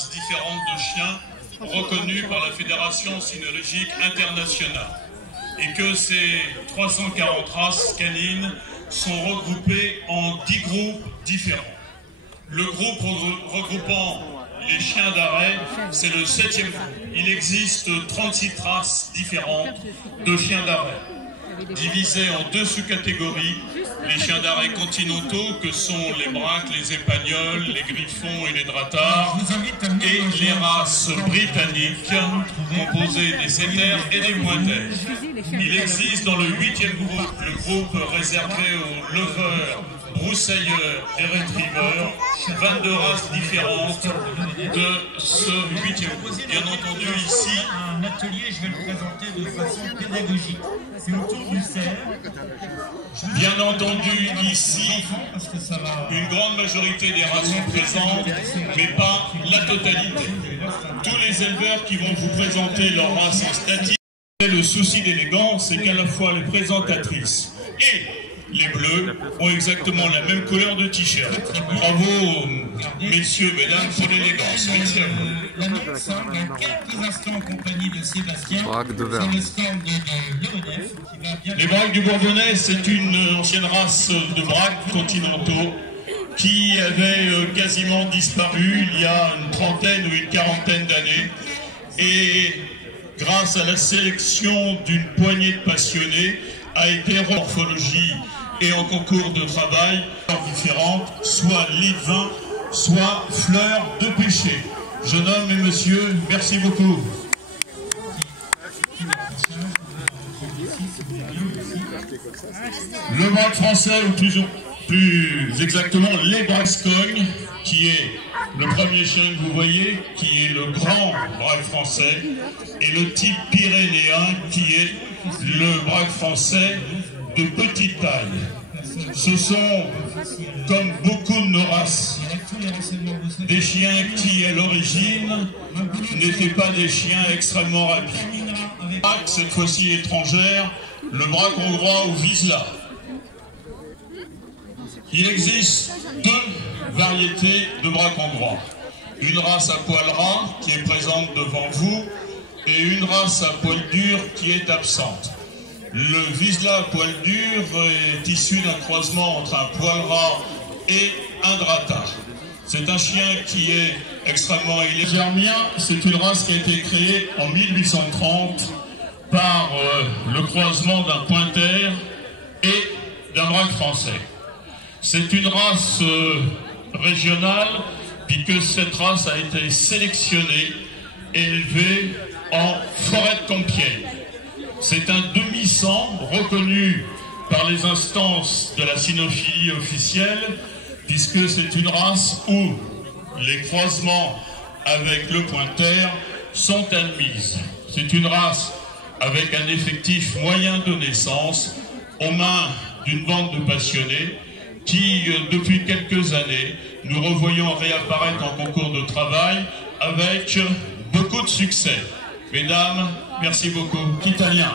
races différentes de chiens reconnues par la Fédération cynologique internationale. Et que ces 340 races canines sont regroupées en 10 groupes différents. Le groupe regroupant les chiens d'arrêt, c'est le 7e groupe. Il existe 36 races différentes de chiens d'arrêt, divisées en 2 sous-catégories, les chiens d'arrêt continentaux que sont les braques, les épagnols, les griffons et les dratards, et les races britanniques composées des setters et des pointers. Il existe dans le 8e groupe, le groupe réservé aux lovers, broussailleurs et retrievers, 22 races différentes de ce 8e groupe. Bien entendu, ici, un atelier, je vais le présenter de façon pédagogique. C'est autour du cerf. Bien entendu, ici, une grande majorité des races sont présentes, mais pas la totalité. Tous les éleveurs qui vont vous présenter leur race en statique, le souci d'élégance, c'est qu'à la fois les présentatrices et les bleus ont exactement la même couleur de t-shirt. Bravo, messieurs, mesdames, pour l'élégance. Merci à vous. La Nex, dans quelques instants en compagnie de Sébastien, sur le stand de l'ONF. Les braques du Bourbonnais, c'est une ancienne race de braques continentaux qui avait quasiment disparu il y a une trentaine ou une quarantaine d'années. Et grâce à la sélection d'une poignée de passionnés, a été en morphologie et en concours de travail différentes, soit lit de vin, soit fleurs de pêcher. Jeune homme et monsieur, merci beaucoup. Le braque français, ou plus exactement les braque-scognes, qui est le premier chien que vous voyez, qui est le grand braque français, et le type pyrénéen, qui est le braque français de petite taille. Ce sont, comme beaucoup de nos races, des chiens qui, à l'origine, n'étaient pas des chiens extrêmement rapides. Cette fois-ci étrangère, le braque hongrois ou Vizsla. Il existe 2 variétés de braque hongrois. Une race à poil ras qui est présente devant vous et une race à poil dur qui est absente. Le Vizsla à poil dur est issu d'un croisement entre un poil ras et un dratar. C'est un chien qui est extrêmement élégant. Le Germien, c'est une race qui a été créée en 1830 par le croisement d'un pointer et d'un braque français. C'est une race régionale, puisque cette race a été sélectionnée et élevée en forêt de Compiègne. C'est un demi-sang reconnu par les instances de la cynophilie officielle, puisque c'est une race où les croisements avec le pointer sont admises. C'est une race avec un effectif moyen de naissance aux mains d'une bande de passionnés qui, depuis quelques années, nous revoyons réapparaître en concours de travail avec beaucoup de succès. Mesdames, merci beaucoup. Italien.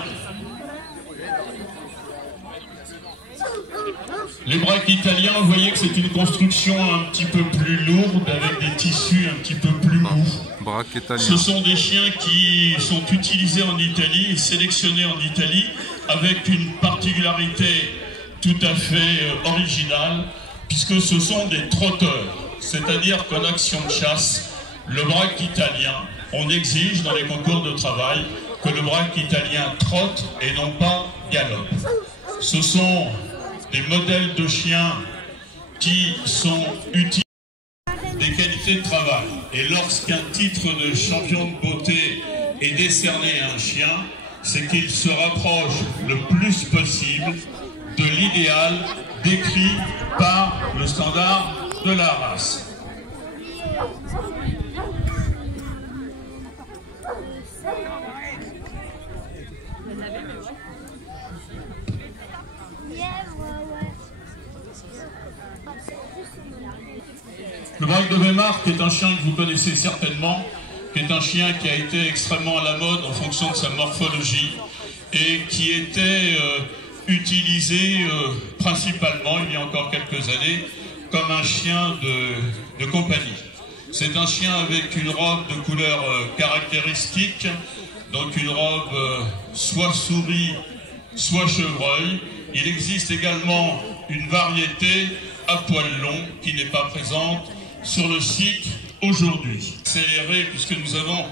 Les braques italiens, vous voyez que c'est une construction un petit peu plus lourde, avec des tissus un petit peu plus mous. Ce sont des chiens qui sont utilisés en Italie et sélectionnés en Italie, avec une particularité tout à fait originale, puisque ce sont des trotteurs. C'est-à-dire qu'en action de chasse, le braque italien, on exige dans les concours de travail que le braque italien trotte et non pas galope. Ce sont des modèles de chiens qui sont utiles des qualités de travail. Et lorsqu'un titre de champion de beauté est décerné à un chien, c'est qu'il se rapproche le plus possible de l'idéal décrit par le standard de la race. Le braque de Weimar est un chien que vous connaissez certainement, qui est un chien qui a été extrêmement à la mode en fonction de sa morphologie et qui était utilisé principalement, il y a encore quelques années, comme un chien de compagnie. C'est un chien avec une robe de couleur caractéristique, donc une robe soit souris, soit chevreuil. Il existe également une variété à poil long qui n'est pas présente sur le site aujourd'hui. Accéléré puisque nous avons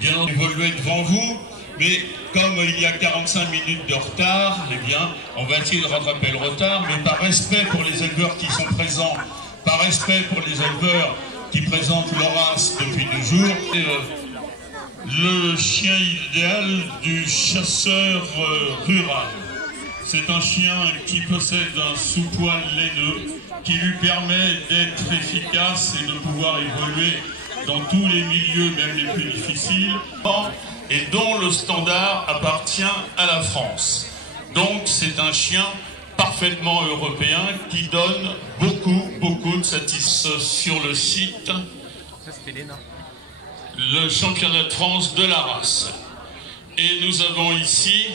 bien évolué devant vous, mais comme il y a 45 minutes de retard, eh bien, on va essayer de rattraper le retard, mais par respect pour les éleveurs qui sont présents, par respect pour les éleveurs qui présentent leur race depuis 2 jours, le chien idéal du chasseur rural. C'est un chien qui possède un sous-poil laineux qui lui permet d'être efficace et de pouvoir évoluer dans tous les milieux, même les plus difficiles, et dont le standard appartient à la France. Donc c'est un chien parfaitement européen qui donne beaucoup de satisfaction sur le site. Le championnat de France de la race. Et nous avons ici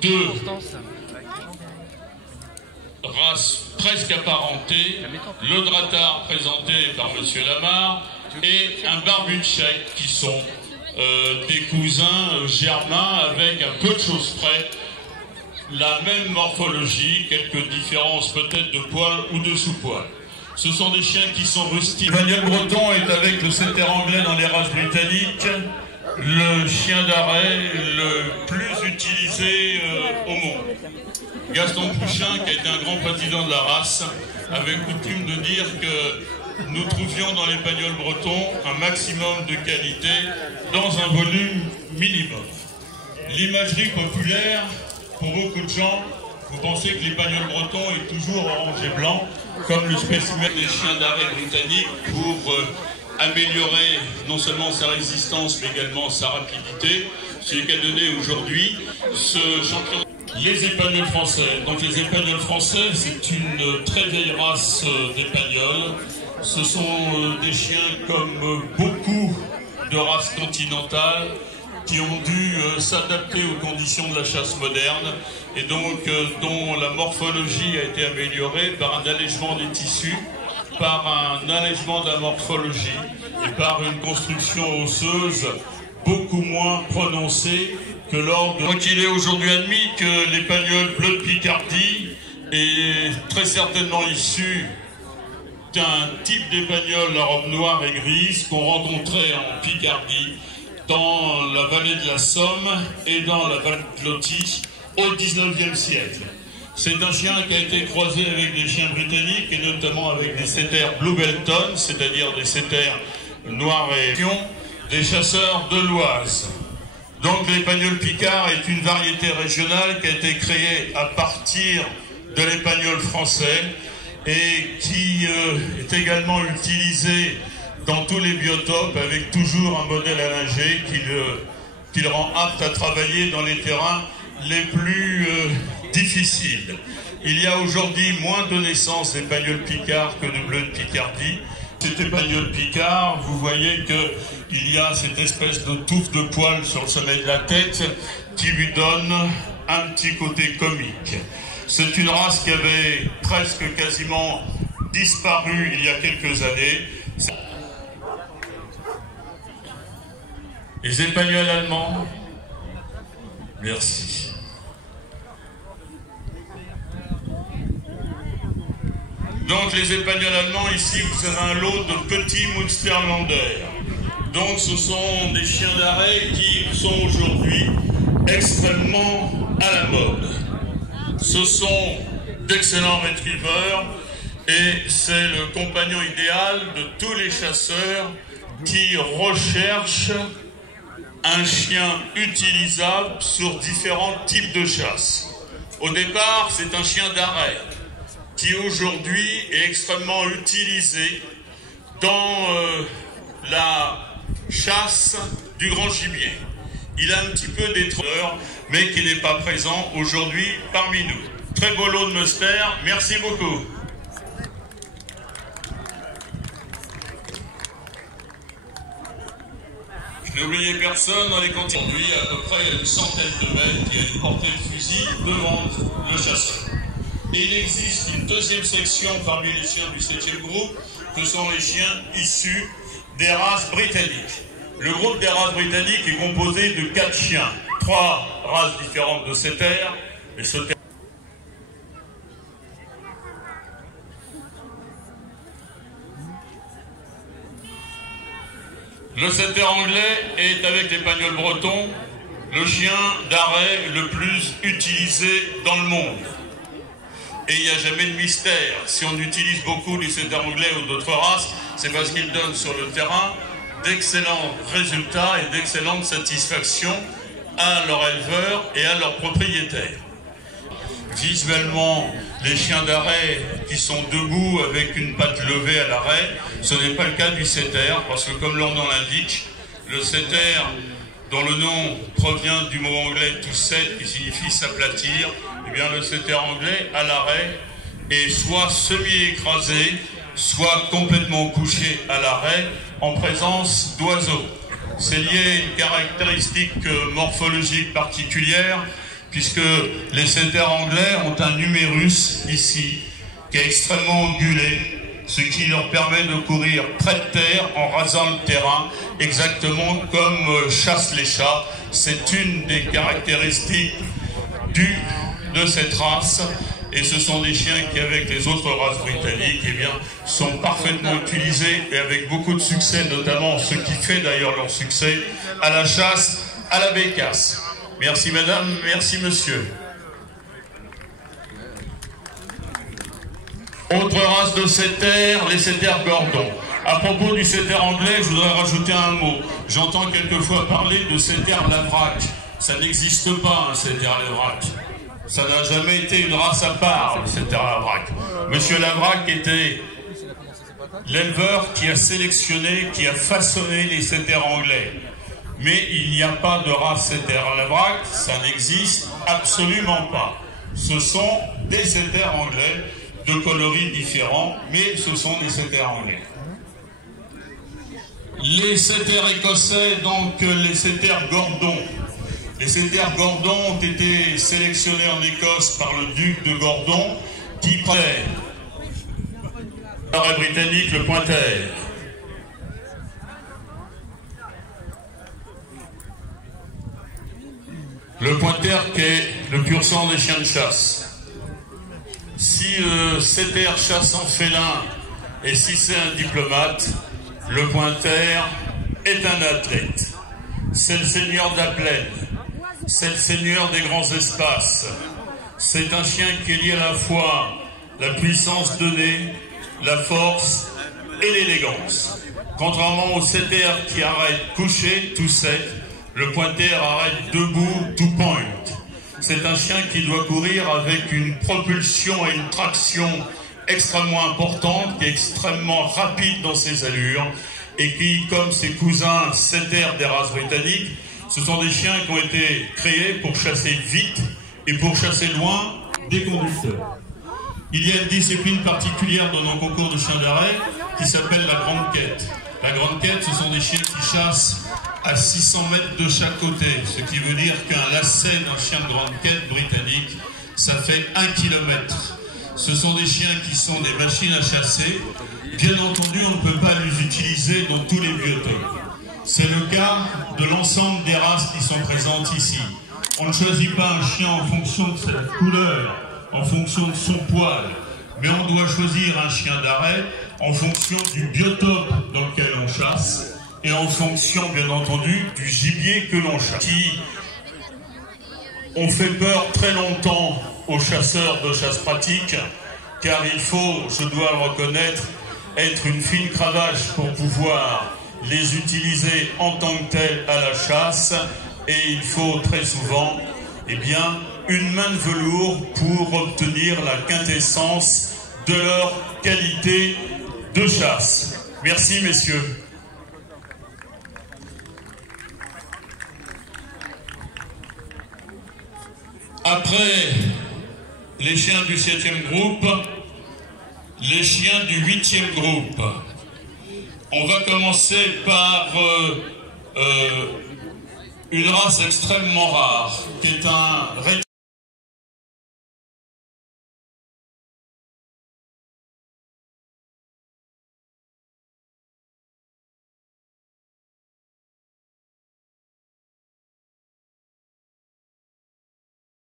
2 races presque apparentées, le Drahthaar présenté par M. Lamarre et un barbu tchèque qui sont des cousins germains avec un peu de choses près la même morphologie, quelques différences peut-être de poils ou de sous-poils. Ce sont des chiens qui sont rustiques. Spaniel breton est avec le setter anglais dans les races britanniques le chien d'arrêt le plus utilisé au monde. Gaston Pouchin, qui a été un grand président de la race, avait coutume de dire que nous trouvions dans les bagnoles bretons un maximum de qualité dans un volume minimum. L'imagerie populaire, pour beaucoup de gens, vous pensez que les bagnoles bretons est toujours orange et blanc, comme le spécimen des chiens d'arrêt britanniques pour améliorer non seulement sa résistance mais également sa rapidité, ce qu'a donné aujourd'hui ce champion. Les épagnols français. Donc les épagnols français, c'est une très vieille race d'épagnols. Ce sont des chiens comme beaucoup de races continentales qui ont dû s'adapter aux conditions de la chasse moderne et donc dont la morphologie a été améliorée par un allègement des tissus, par un allègement de la morphologie et par une construction osseuse beaucoup moins prononcée que lors de... Donc il est aujourd'hui admis que l'épagnol bleu de Picardie est très certainement issu d'un type d'épagnol à robe noire et grise qu'on rencontrait en Picardie, dans la vallée de la Somme et dans la vallée de Lottie au XIXe siècle. C'est un chien qui a été croisé avec des chiens britanniques et notamment avec des setters Blue Belton, c'est-à-dire des setters noirs et pions, des chasseurs de l'Oise. Donc l'épagnol picard est une variété régionale qui a été créée à partir de l'épagnol français et qui est également utilisé dans tous les biotopes avec toujours un modèle allingé qui le rend apte à travailler dans les terrains les plus difficiles. Il y a aujourd'hui moins de naissances d'épagnols picards que de bleus de Picardie. Cet épagnol picard, vous voyez qu'il y a cette espèce de touffe de poils sur le sommet de la tête qui lui donne un petit côté comique. C'est une race qui avait presque quasiment disparu il y a quelques années. Les épagnols allemands, merci. Donc les épagnols allemands, ici vous avez un lot de petits Münsterländer. Donc ce sont des chiens d'arrêt qui sont aujourd'hui extrêmement à la mode. Ce sont d'excellents retrievers et c'est le compagnon idéal de tous les chasseurs qui recherchent un chien utilisable sur différents types de chasse. Au départ, c'est un chien d'arrêt qui aujourd'hui est extrêmement utilisé dans la chasse du grand gibier. Il a un petit peu d'étreur, mais qui n'est pas présent aujourd'hui parmi nous. Très beau lot de Münster, merci beaucoup. N'oubliez personne dans les conditions. Aujourd'hui, à peu près une centaine de mètres, il y a une portée de fusil devant le chasseur. Et il existe une deuxième section parmi les chiens du 7e groupe ce sont les chiens issus des races britanniques. Le groupe des races britanniques est composé de 4 chiens, 3 races différentes de setter, et setter. Le setter anglais est, avec l'Épagneul breton, le chien d'arrêt le plus utilisé dans le monde. Et il n'y a jamais de mystère. Si on utilise beaucoup du setter anglais ou d'autres races, c'est parce qu'ils donnent sur le terrain d'excellents résultats et d'excellente satisfaction à leurs éleveurs et à leurs propriétaires. Visuellement, les chiens d'arrêt qui sont debout avec une patte levée à l'arrêt, ce n'est pas le cas du setter, parce que comme leur nom l'indique, le setter, dont le nom provient du mot anglais to set, qui signifie s'aplatir, eh bien le setter anglais à l'arrêt est soit semi-écrasé, soit complètement couché à l'arrêt en présence d'oiseaux. C'est lié à une caractéristique morphologique particulière, puisque les setters anglais ont un numérus ici, qui est extrêmement angulé, ce qui leur permet de courir près de terre en rasant le terrain, exactement comme chassent les chats. C'est une des caractéristiques de cette race, et ce sont des chiens qui, avec les autres races britanniques, eh bien, sont parfaitement utilisés et avec beaucoup de succès, notamment ce qui fait d'ailleurs leur succès, à la chasse, à la bécasse. Merci madame, merci monsieur. Autre race de setter, les setters Gordon. À propos du setter anglais, je voudrais rajouter un mot. J'entends quelquefois parler de setter Lavrac. Ça n'existe pas un setter Lavrac. Ça n'a jamais été une race à part, le setter Lavrac. Monsieur Lavrac était l'éleveur qui a sélectionné, qui a façonné les setters anglais. Mais il n'y a pas de race setter Lavrac, ça n'existe absolument pas. Ce sont des setters anglais de coloris différents, mais ce sont des setters anglais. Les setters écossais, donc les setters Gordon. Les setters Gordon ont été sélectionnés en Écosse par le duc de Gordon, qui prenait l'arrêt britannique le pointer. Le pointer qui est le pur sang des chiens de chasse. Si le setter chasse en félin et si c'est un diplomate, le pointer est un athlète. C'est le seigneur de la plaine, c'est le seigneur des grands espaces. C'est un chien qui est lié à la fois la puissance donnée, la force et l'élégance. Contrairement au setter qui arrête couché, tout set, le pointer arrête debout, to point. C'est un chien qui doit courir avec une propulsion et une traction extrêmement importante, qui est extrêmement rapide dans ses allures, et qui, comme ses cousins setters des races britanniques, ce sont des chiens qui ont été créés pour chasser vite et pour chasser loin des conducteurs. Il y a une discipline particulière dans nos concours de chiens d'arrêt qui s'appelle la grande quête. La grande quête, ce sont des chiens qui chassent à 600 mètres de chaque côté, ce qui veut dire qu'un lacet d'un chien de grande quête britannique, ça fait 1 kilomètre. Ce sont des chiens qui sont des machines à chasser. Bien entendu, on ne peut pas les utiliser dans tous les biotopes. C'est le cas de l'ensemble des races qui sont présentes ici. On ne choisit pas un chien en fonction de sa couleur, en fonction de son poil, mais on doit choisir un chien d'arrêt en fonction du biotope dans lequel on chasse et en fonction, bien entendu, du gibier que l'on chasse. Qui ont fait peur très longtemps aux chasseurs de chasse pratique, car il faut, je dois le reconnaître, être une fine cravache pour pouvoir les utiliser en tant que tels à la chasse, et il faut très souvent, eh bien, une main de velours pour obtenir la quintessence de leur qualité de chasse. Merci messieurs. Après les chiens du 7e groupe, les chiens du 8e groupe. On va commencer par une race extrêmement rare, qui est un